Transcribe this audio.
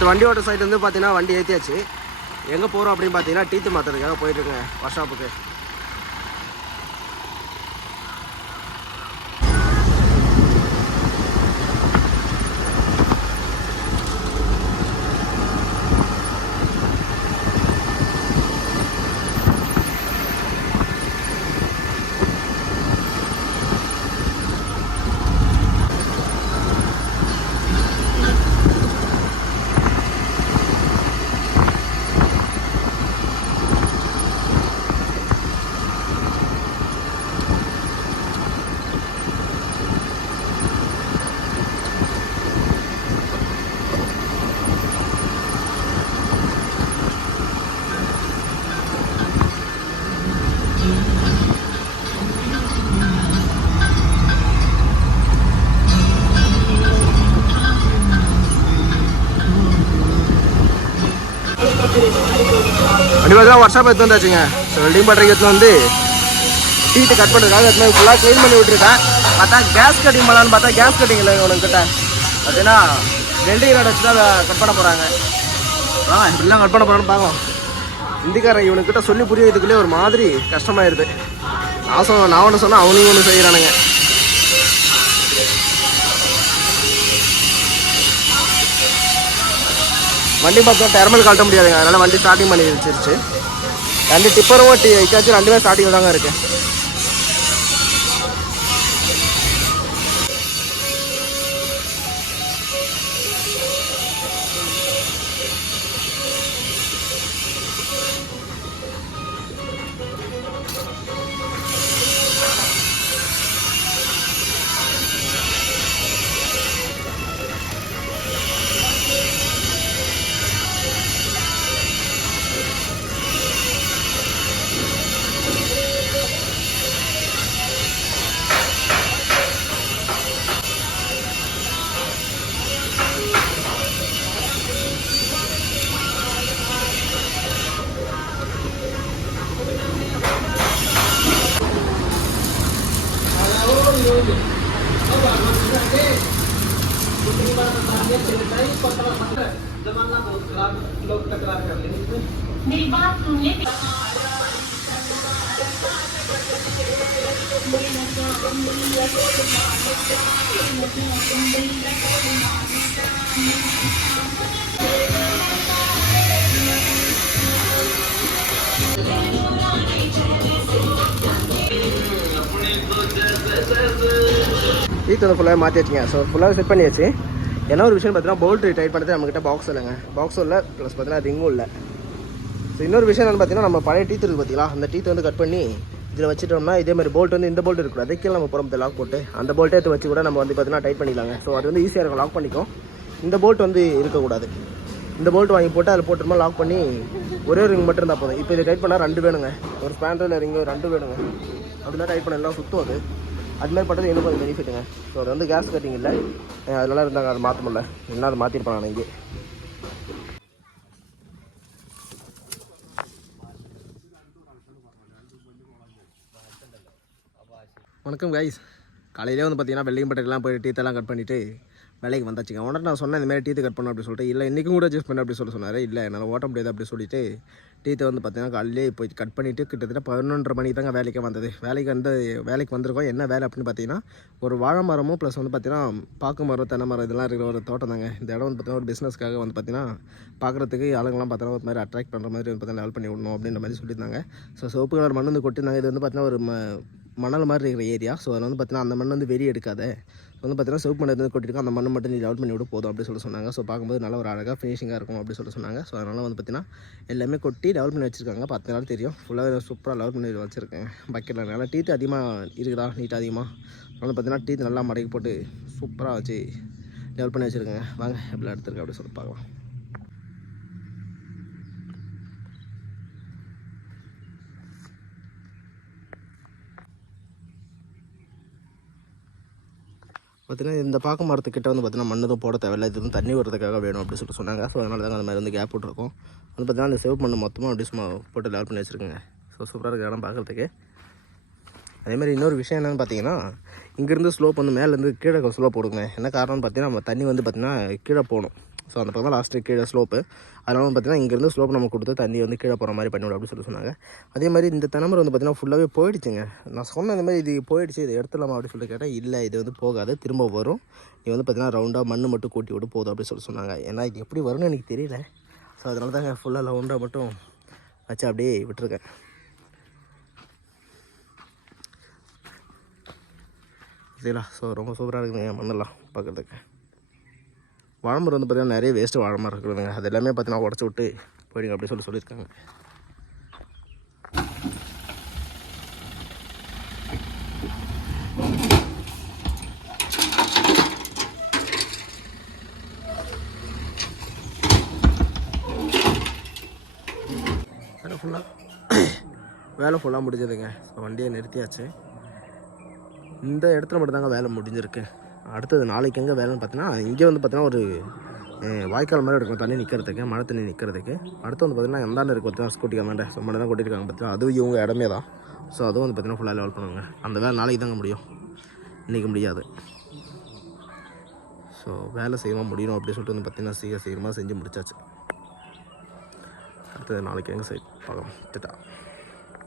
நேற்று வண்டி ஓட்ட சைடு வந்து பார்த்தீங்கன்னா வண்டி ஏற்றியாச்சு. எங்கே போகிறோம் அப்படின்னு பார்த்தீங்கன்னா டீத்து மாற்றுறதுக்காக போயிட்டுருக்கேன் ஒர்க் ஷாப்புக்கு. வண்டிபாக்கெலாம் ஒர்க் ஷாப் எடுத்து வந்தாச்சுங்க. ஸோ வெல்டிங் பண்ணுறதுக்கு எடுத்து வந்து டீத்து கட் பண்ணுறதுக்காக எடுத்து ஃபுல்லாக க்ளீன் பண்ணி விட்டுருக்கேன். பார்த்தா கேஸ் கட்டிங் பண்ணலான்னு பார்த்தா கேஸ் கட்டிங் இல்லை உனக்கிட்ட. பார்த்தீங்கன்னா வெல்டிங் ராட் வச்சு தான் கட் பண்ண போகிறாங்க. இப்படிலாம் கட் பண்ண போகிறான்னு பார்க்கலாம். இந்திக்காரன் இவனுக்கிட்ட சொல்லி புரியறதுக்குள்ளே ஒரு மாதிரி கஷ்டமாயிருது. நான் ஒன்று சொன்னால் அவனையும் ஒன்று செய்கிறானுங்க. வண்டி பார்த்தா டெர்மல் கட்ட முடியாதுங்க. அதனால் வண்டி ஸ்டார்டிங் பண்ணி வச்சிருச்சு. ரெண்டு டிப்பரும் இக்காச்சும் ரெண்டுமே ஸ்டார்டிங் தாங்க இருக்குது. जमाना बहुत खराब, लोग तकरार कर लेंगे। मेरी बात सुनने டீத் வந்து ஃபுல்லாக மாற்றியாச்சுங்க. ஸோ ஃபுல்லாக செட் பண்ணியாச்சு. என்ன ஒரு விஷயம் பார்த்தீங்கன்னா போல்ட்டு டைட் பண்ணுறது நம்மக்கிட்ட பாக்ஸ் இல்லைங்க. பாக்ஸும் இல்லை ப்ளஸ் பார்த்தீங்கன்னா ரிங்கும் இல்லை. ஸோ இன்னொரு விஷயம் என்னென்னு பார்த்தீங்கன்னா நம்ம பழைய டீத் இருக்குது பார்த்தீங்களா, அந்த டீத் வந்து கட் பண்ணி இதில் வச்சுட்டோம்னா இதேமாதிரி போல்ட் வந்து இந்த போல்ட் இருக்குது அதுக்கே நம்ம புறம்பத்தை லாக் போட்டு அந்த போல்ட்டே எடுத்து வச்சு கூட நம்ம வந்து பார்த்தீங்கன்னா டைட் பண்ணிக்கலாங்க. ஸோ அது வந்து ஈஸியாக இருக்கும், லாக் பண்ணிக்கும். இந்த போல்ட் வந்து இருக்கக்கூடாது. இந்த போல்ட் வாங்கி போட்டு அதில் போட்டோம்னா லாக் பண்ணி ஒரே ரிங் மட்டும் இருந்தால் போதும். இப்போ இதை டைட் பண்ணால் ரெண்டு வேணுங்க. ஒரு ஸ்பேண்டரில் ரிங்கு ரெண்டு வேணுங்க. அப்படிலாம் டைட் பண்ண எல்லாம் சுற்றும். அதுமாதிரி பண்ணுறது இன்னும் கொஞ்சம் பெனிஃபிட்டுங்க. ஸோ அது வந்து கேஸ் கட்டிங் இல்லை, அதெல்லாம் இருந்தாங்க, அதை மாற்ற முடியல. என்ன அதை மாற்றிருப்பேன் நான் இங்கே. வணக்கம் கைஸ். காலையிலே வந்து பார்த்தீங்கன்னா வெள்ளியும் பட்டைக்கெல்லாம் போய் டீத்தெல்லாம் கட் பண்ணிவிட்டு வேலைக்கு வந்தாச்சுங்க. உடனே நான் சொன்னேன் இந்தமாதிரி டீத்து கட் பண்ண அப்படின்னு சொல்லிட்டு, இல்லை இன்றைக்கும் கூட அட்ஜஸ்ட் பண்ண அப்படி சொன்னார். இல்லை என்னால் ஓட்ட முடியாது அப்படி சொல்லிட்டு டீத்தை வந்து பார்த்தீங்கன்னா காலையிலே போய் கட் பண்ணிவிட்டு கிட்டத்தட்ட 11:30 மணிக்கு தாங்க வேலைக்கு வந்தது. வேலைக்கு வந்திருக்கோம். என்ன வேலை அப்படின்னு பார்த்தீங்கன்னா ஒரு வாழை மரமும் ப்ளஸ் வந்து பார்த்தீங்கன்னா பாக்கு மரம் தென்னை மரம் இதெல்லாம் இருக்கிற ஒரு தோட்டம் தாங்க. இந்த இடம் வந்து பார்த்தீங்கன்னா ஒரு பிஸ்னஸ்க்காக வந்து பார்த்தீங்கன்னா பார்க்குறதுக்கு ஆளுங்கெல்லாம் பார்த்தீங்கன்னா ஒரு மாதிரி அட்ராக்ட் பண்ணுற மாதிரி வந்து பார்த்தீங்கன்னா லெவல் பண்ணி விடணும் அப்படின்ற மாதிரி சொல்லியிருந்தாங்க. ஸோ சிவப்பு கலர் மண் வந்து கொட்டிருந்தாங்க. இது வந்து பார்த்தீங்கன்னா ஒரு மணல் மாதிரி இருக்கிற ஏரியா. ஸோ அதில் வந்து பார்த்தீங்கன்னா அந்த மண் வந்து வெறி எடுக்காத வந்து பார்த்தீங்கன்னா சிவப்பு மண் வந்து கொட்டிருக்கோம், அந்த மண் மட்டும் நீ டெவலப் பண்ணி விட போதும் அப்படி சொன்னாங்க. ஸோ பார்க்கும்போது நல்ல ஒரு அழகாக ஃபினிஷிங்காக இருக்கும் அப்படி சொன்னாங்க. ஸோ அதனால் வந்து பார்த்தீங்கன்னா எல்லாமே கொட்டி டெவலப் பண்ணி வச்சுருக்காங்க. 10 நாள் தெரியும். ஃபுல்லாக சூப்பராக டெவலப் பண்ணி வச்சுருக்கேன் பக்கெட்டில். நல்லா டீத்து அதிகமாக இருக்குதா, நீட்டாக அதிகமாக. அதனால் பார்த்தீங்கன்னா டீத்து நல்லா மடக்கி போட்டு சூப்பராக வச்சு டெவலப் பண்ணி வச்சுருக்கேன். வாங்க எப்படிலாம் எடுத்துருக்கேன் அப்படி சொல்லி பார்க்கலாம். பார்த்தீங்கன்னா இந்த பாக்கு மரத்துக்கிட்ட வந்து பார்த்தீங்கன்னா மண் தான் போட தேவையில்லை, இது வந்து தண்ணி வரதுக்காக வேணும் அப்படின்னு சொல்லிட்டு சொன்னாங்க. ஸோ அதனால தாங்க அந்த மாதிரி வந்து கேப் விட்டுருக்கோம். வந்து பார்த்தீங்கன்னா அந்த சேவ் மண் மொத்தமாக அப்படி சும்மா போட்டு டெவலப் பண்ணி வச்சுருக்கேங்க. ஸோ சூப்பராக இருக்குது இடம் பார்க்குறதுக்கு. அதேமாதிரி இன்னொரு விஷயம் என்னென்னு பார்த்தீங்கன்னா இங்கேருந்து ஸ்லோப் வந்து மேலேருந்து கீழே ஸ்லோப் போடுங்க. என்ன காரணம்னு பார்த்தீங்கன்னா நம்ம தண்ணி வந்து பார்த்திங்கன்னா கீழே போகணும். ஸோ அந்த பக்கம் லாஸ்ட்டு கீழே ஸ்லோப்பு. அதனால வந்து பார்த்திங்கன்னா இங்கேருந்து ஸ்லோப் நம்ம கொடுத்து தண்ணி வந்து கீழே போகிற மாதிரி பண்ணிவிடும் அப்படின்னு சொல்லி சொன்னாங்க. அதே மாதிரி இந்த தென்னமரம் வந்து பார்த்திங்கன்னா ஃபுல்லாகவே போயிடுச்சுங்க. நான் சொன்ன இந்த மாதிரி இது போயிடுச்சு, இது எடுத்துடலாமா அப்படின்னு சொல்லிட்டு கேட்டேன். இல்லை, இது வந்து போகாது, திரும்ப வரும். இது வந்து பார்த்திங்கன்னா ரவுண்டாக மண் மட்டும் கூட்டி விட்டு போதும் அப்படின்னு சொல்லி சொன்னாங்க. ஏன்னா இது எப்படி வரும்னு எனக்கு தெரியல. ஸோ அதனால தாங்க ஃபுல்லாக ரவுண்டாக மட்டும் வச்சு அப்படியே விட்டுருக்கேன். சரிங்களா? ஸோ ரொம்ப சூப்பராக இருக்குதுங்க மண்ணெல்லாம் பார்க்குறதுக்கு. வாழைமரம் வந்து பார்த்திங்கன்னா நிறைய வேஸ்ட்டு வாழைமரம் இருக்குதுங்க. அது எல்லாமே பார்த்திங்கன்னா உடச்சி விட்டு போயிடுங்க அப்படி சொல்லியிருக்காங்க. வேலை ஃபுல்லாக முடிஞ்சதுங்க. ஸோ வண்டியை நிறுத்தியாச்சு. இந்த இடத்துல மட்டும்தாங்க வேலை முடிஞ்சிருக்கு. அடுத்தது நாளைக்கு எங்கே வேலைன்னு பார்த்தீங்கன்னா, இங்கே வந்து பார்த்தீங்கன்னா ஒரு வாய்க்கால் மாதிரி இருக்கும் தண்ணி நிற்கிறதுக்கு, மழை தண்ணி நிற்கிறதுக்கு. அடுத்து வந்து பார்த்திங்கன்னா எந்தாண்டு இருக்குது பார்த்தீங்கன்னா ஸ்கூட்டி கமாண்ட ஸோ மட்டும் தான் கொட்டியிருக்காங்க பார்த்தீங்கன்னா, அதுவும் இவங்க இடமே தான். ஸோ அதுவும் வந்து பார்த்திங்கன்னா ஃபுல்லாக லெவல் பண்ணுவாங்க. அந்த வேலை நாளைக்கு தாங்க முடியும், இன்றைக்கி முடியாது. ஸோ வேலை செய்யமாக முடியணும் அப்படின்னு சொல்லிட்டு வந்து பார்த்திங்கன்னா சீக்கிரமாக செஞ்சு முடிச்சாச்சு. அடுத்தது நாளைக்கு எங்கே சைட் பார்க்கலாம்.